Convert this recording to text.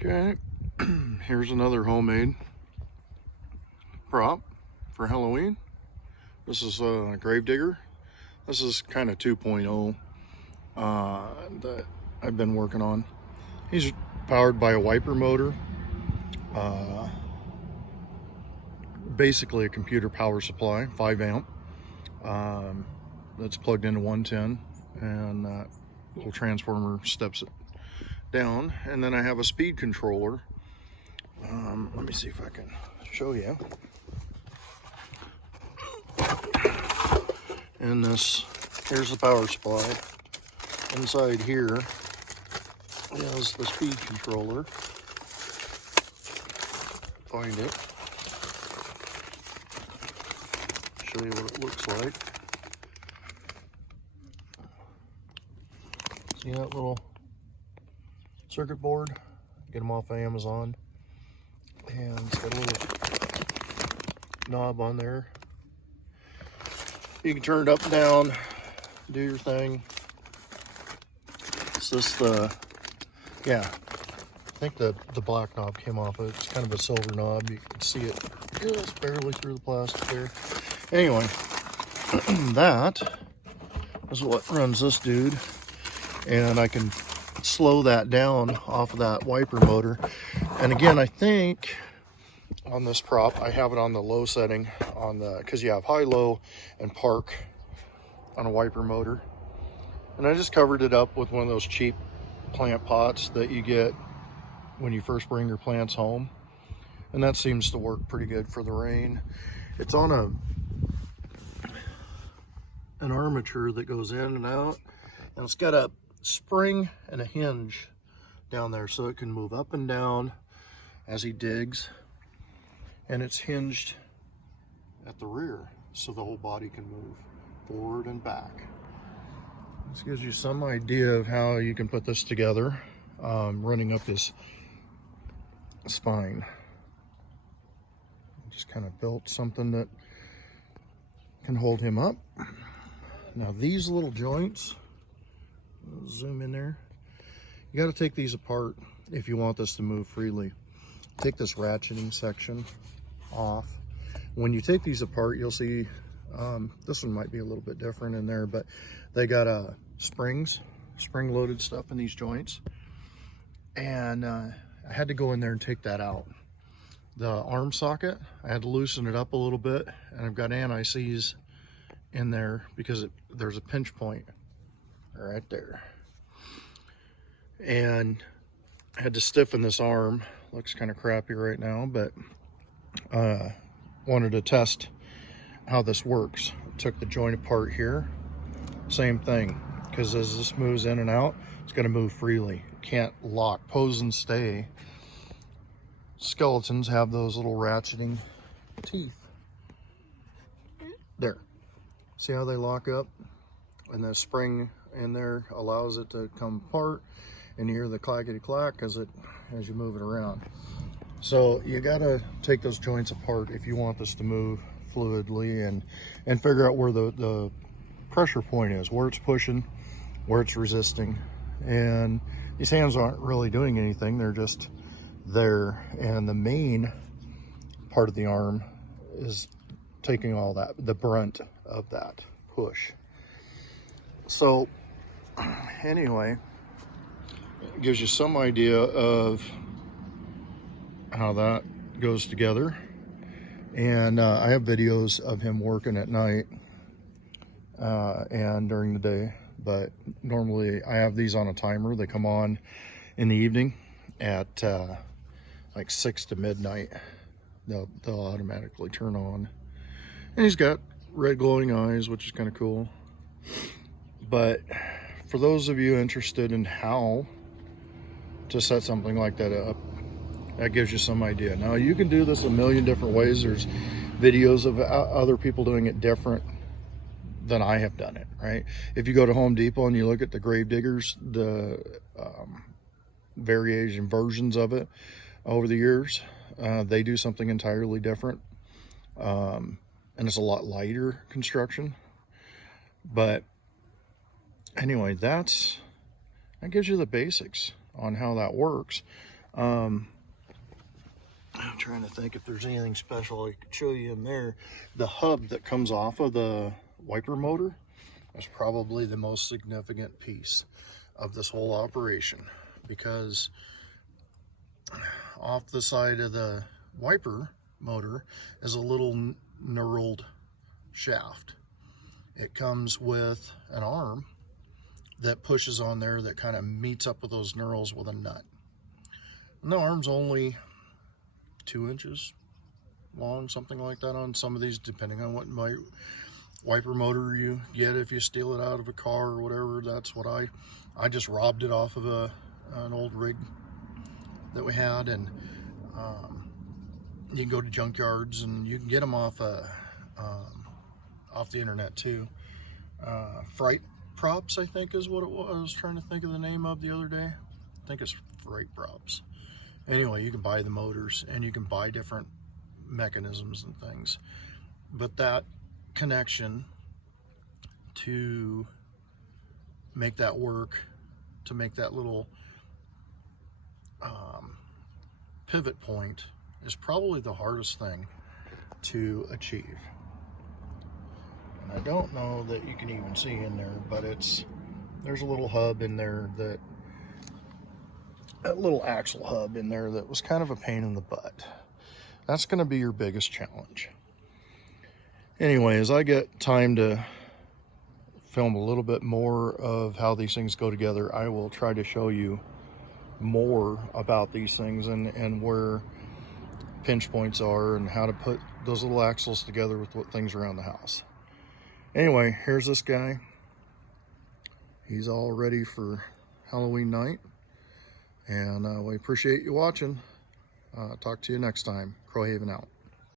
Okay, here's another homemade prop for Halloween. This is a Gravedigger. This is kind of 2.0 that I've been working on. He's powered by a wiper motor, basically a computer power supply, 5 amp, that's plugged into 110, and that little transformer steps it down. And then I have a speed controller. Let me see if I can show you. And here's the power supply. Inside here is the speed controller. Find it. Show you what it looks like. See that little circuit board? Get them off of Amazon. And it's got a little knob on there. You can turn it up and down, do your thing. It's just yeah, I think the black knob came off it. It's kind of a silver knob. You can see it just barely through the plastic there. Anyway, that is what runs this dude. And I can slow that down off of that wiper motor. And again, I think on this prop, I have it on the low setting on because you have high, low, and park on a wiper motor. And I just covered it up with one of those cheap plant pots that you get when you first bring your plants home. And that seems to work pretty good for the rain. It's on an armature that goes in and out. And it's got a spring and a hinge down there so it can move up and down as he digs. And it's hinged at the rear so the whole body can move forward and back. This gives you some idea of how you can put this together, running up his spine. Just kind of built something that can hold him up. Now these little joints, I'll zoom in there. You got to take these apart if you want this to move freely. Take this ratcheting section off. When you take these apart, you'll see this one might be a little bit different in there, but they got spring-loaded stuff in these joints. And I had to go in there and take that out. The arm socket, I had to loosen it up a little bit, and I've got anti-seize in there because there's a pinch point right there. And I had to stiffen this arm. Looks kind of crappy right now, but wanted to test how this works. Took the joint apart here. Same thing, because as this moves in and out, it's going to move freely. It can't lock, pose and stay. Skeletons have those little ratcheting teeth. There. See how they lock up? And the spring in there allows it to come apart, and you hear the clackety clack as you move it around. So you got to take those joints apart if you want this to move fluidly and figure out where the pressure point is, where it's pushing, where it's resisting. And these hands aren't really doing anything, they're just there. And the main part of the arm is taking all that, the brunt of that push. So anyway, it gives you some idea of how that goes together. And I have videos of him working at night and during the day, but normally I have these on a timer. They come on in the evening at like 6 to midnight. They'll automatically turn on. And he's got red glowing eyes, which is kind of cool. But for those of you interested in how to set something like that up, that gives you some idea. Now you can do this a million different ways. There's videos of other people doing it different than I have done it, right? If you go to Home Depot and you look at the Gravediggers, the versions of it over the years, they do something entirely different. And it's a lot lighter construction. But anyway, that gives you the basics on how that works. I'm trying to think if there's anything special I could show you in there. The hub that comes off of the wiper motor is probably the most significant piece of this whole operation, because off the side of the wiper motor is a little knurled shaft. It comes with an arm that pushes on there that kind of meets up with those knurls with a nut. And the arm's only 2 inches long, something like that on some of these, depending on what wiper motor you get. If you steal it out of a car or whatever, that's what I just robbed it off of an old rig that we had. And you can go to junkyards and you can get them off the internet too. Fright Props, I think is what it was. I was trying to think of the name of the other day. I think it's Fright Props. Anyway, you can buy the motors and you can buy different mechanisms and things, but that connection to make that work, to make that little pivot point, is probably the hardest thing to achieve. And I don't know that you can even see in there, but there's a little hub in there, that little axle hub in there that was kind of a pain in the butt. That's going to be your biggest challenge. Anyway, as I get time to film a little bit more of how these things go together, I will try to show you more about these things and where pinch points are and how to put those little axles together with what things around the house. Anyway, here's this guy. He's all ready for Halloween night, and we appreciate you watching. Talk to you next time. Crowhaven out.